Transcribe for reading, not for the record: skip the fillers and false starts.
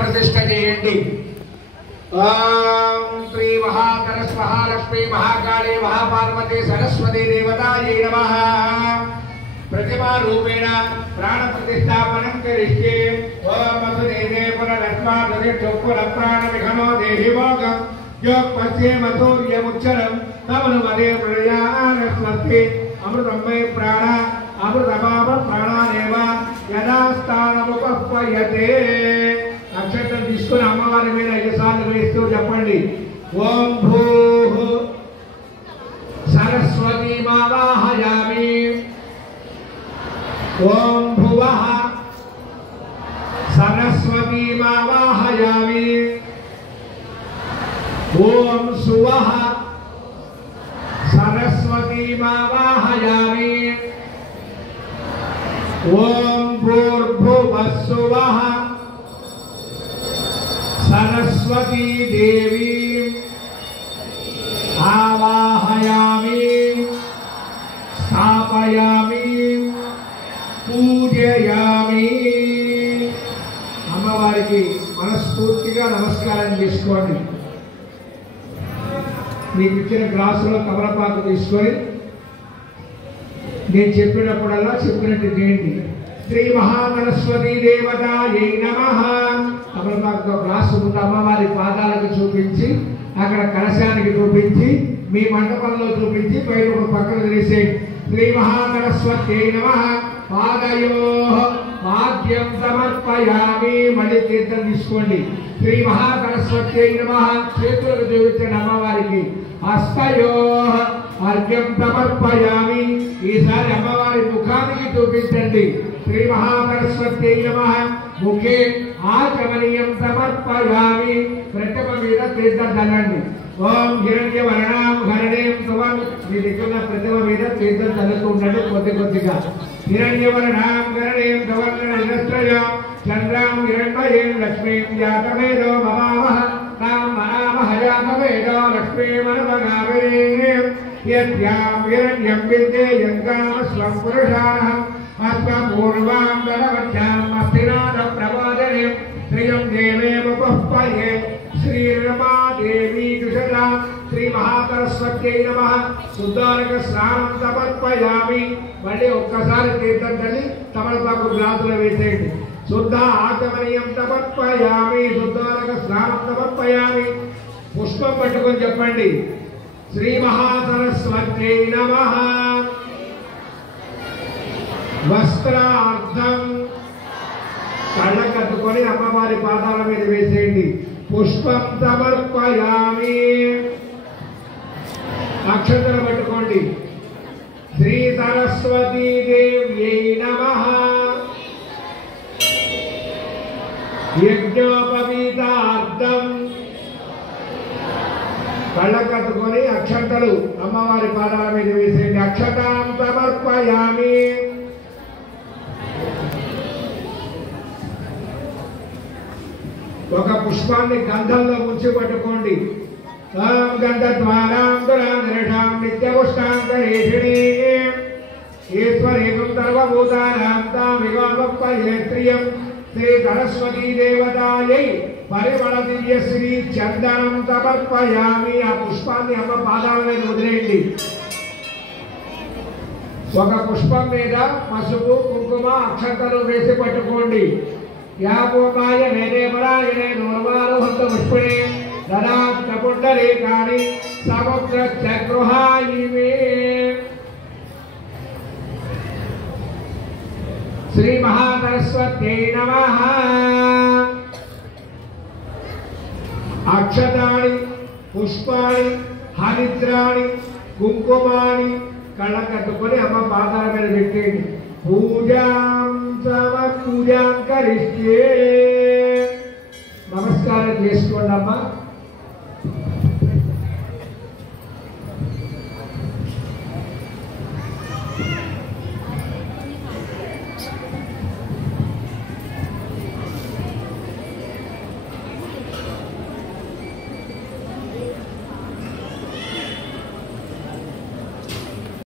ప్రతిష్ఠ చేయండి. ఓం శ్రీ మహాలక్ష్మీ మహాకాళీ మహాపార్వతీ సరస్వతీ దేవతాయై నమః. प्रतिमा रूपेण प्राण प्रतिष्ठापनं करिष्ये. ओम वसुदेवे पुनरस्मादे चोपुर प्राण विघ्नो देहि भोगं योग पश्ये मधुर्यमुच्चरं तमनुमदे प्रयाण स्वस्ति अमृतं मे प्राण अमृतभाव प्राणानेव यदा स्थानमुपह्वयते. अक्षरं తీసుకొని అమ్మవారి మీద 5 సార్లు వేస్తూ చెప్పండి. ఓం భూః సరస్వతీ మావాహయామి. ओम भुवः सरस्वती मावाहयामि. ओम सुवः सरस्वती मावाहयामि. ओम भूर्भुवः सुवः सरस्वती देवी आवाहयामि स्थापयामि పూజయామి. అమ్మవారికి మనస్ఫూర్తిగా నమస్కారం చేసుకోండి. మీకు ఇచ్చిన గ్లాసులో తమలపాకు తీసుకొని నేను చెప్పినప్పుడల్లా చెప్పినట్టు చేయండి. శ్రీ మహాసరస్వతీ దేవతాయై నమః. తమలపాకుతో గ్లాసు ముందు అమ్మవారి పాదాలకు చూపించి అక్కడ కలశానికి చూపించి మీ మండపంలో చూపించి బయట పక్కన వేసేయండి. శ్రీ మహాసరస్వత్యై నమః. పాదయోః పాద్యం సమర్పయామి. మళ్ళీ తీర్థం తీసుకోండి. శ్రీ మహాసరస్వత్యై నమః. చేతులకు చూపించండి అమ్మవారికి. హస్తయోః అర్ఘ్యం సమర్పయామి. ఈసారి అమ్మవారి ముఖానికి చూపించండి. శ్రీ మహాసరస్వత్యై నమః. ముఖే ఆచమనీయం సమర్పయామి. ప్రతిమ మీద తీర్థం చల్లండి. ఓం హిరణ్యవర్ణాం హరణీం తువం. మీ దగ్గర ప్రతిమ మీద తీర్థం చల్లుతూ ఉండండి కొద్ది కొద్దిగా. हिरण्यवर्णां गरणीं गवर्णनस्त्रयां चन्द्रां हिरण्मयीं लक्ष्मीं जातवेदो ममावह तां मनामह जातवेदो लक्ष्मीमनुपगामिनीं यस्यां हिरण्यं विद्येयं कामस्वं पुरुषाणः अस्मपूर्वां दलवच्यां अस्तिनादं प्रबोधनीं श्रियं देवीमुपह्वये. श्रीरमा देवी कुशला. श्री महासरस्वत्यै नमः. శుద్ధారక స్నానం సమర్పయామి. మళ్ళీ ఒక్కసారి తీర్థం చల్లి తమలపాకు గ్లాసులో వేసేయండి. శుద్ధ ఆచమనీయం సమర్పయామి. శుద్ధారక స్నానం సమర్పయామి. పుష్పం పట్టుకొని చెప్పండి. శ్రీ మహాసరస్వత్యై నమః. వస్త్రార్థం కళ్ళ కట్టుకొని అమ్మవారి పాదాల మీద వేసేయండి. పుష్పం సమర్పయామి. అక్షతలు పట్టుకోండి. శ్రీ సరస్వతీ దేవ్యై నమః. యజ్ఞోపవీతార్థం కళ్ళ కట్టుకొని అక్షతలు అమ్మవారి పాదాల మీద వేసేయండి. అక్షతాం సమర్పయామి. ఒక పుష్పాన్ని గంధంలో ముంచి పట్టుకోండి. ఓం గంధద్వారాం దురాంధరేషాం నిత్యపుష్టాంతరేషిణీం ఈశ్వరీకం సర్వభూతానాం తామిగోపయ్యేత్రియం. శ్రీ సరస్వతీ దేవతాయై పరిమళ దివ్య శ్రీ చందనం సమర్పయామి. ఆ పుష్పాన్ని అమ్మ పాదాల మీద వదిలేయండి. ఒక పుష్పం మీద పసుపు కుంకుమ అక్షతలు వేసి పట్టుకోండి. యాపోమాయ నేనేమరాయనే నోర్వారోహంత పుష్పిణే దదాత్త పుండరీకాని సముద్ర చక్రుహాయిమే. శ్రీ మహాసరస్వత్యై నమః. అక్షతాని పుష్పాని హరిద్రాని కుంకుమాని కళ్ళ కట్టుకొని అమ్మ పాదాల మీద పెట్టేయండి. పూజాం పూజాం కరిష్యే. నమస్కారం చేసుకోండి అమ్మ.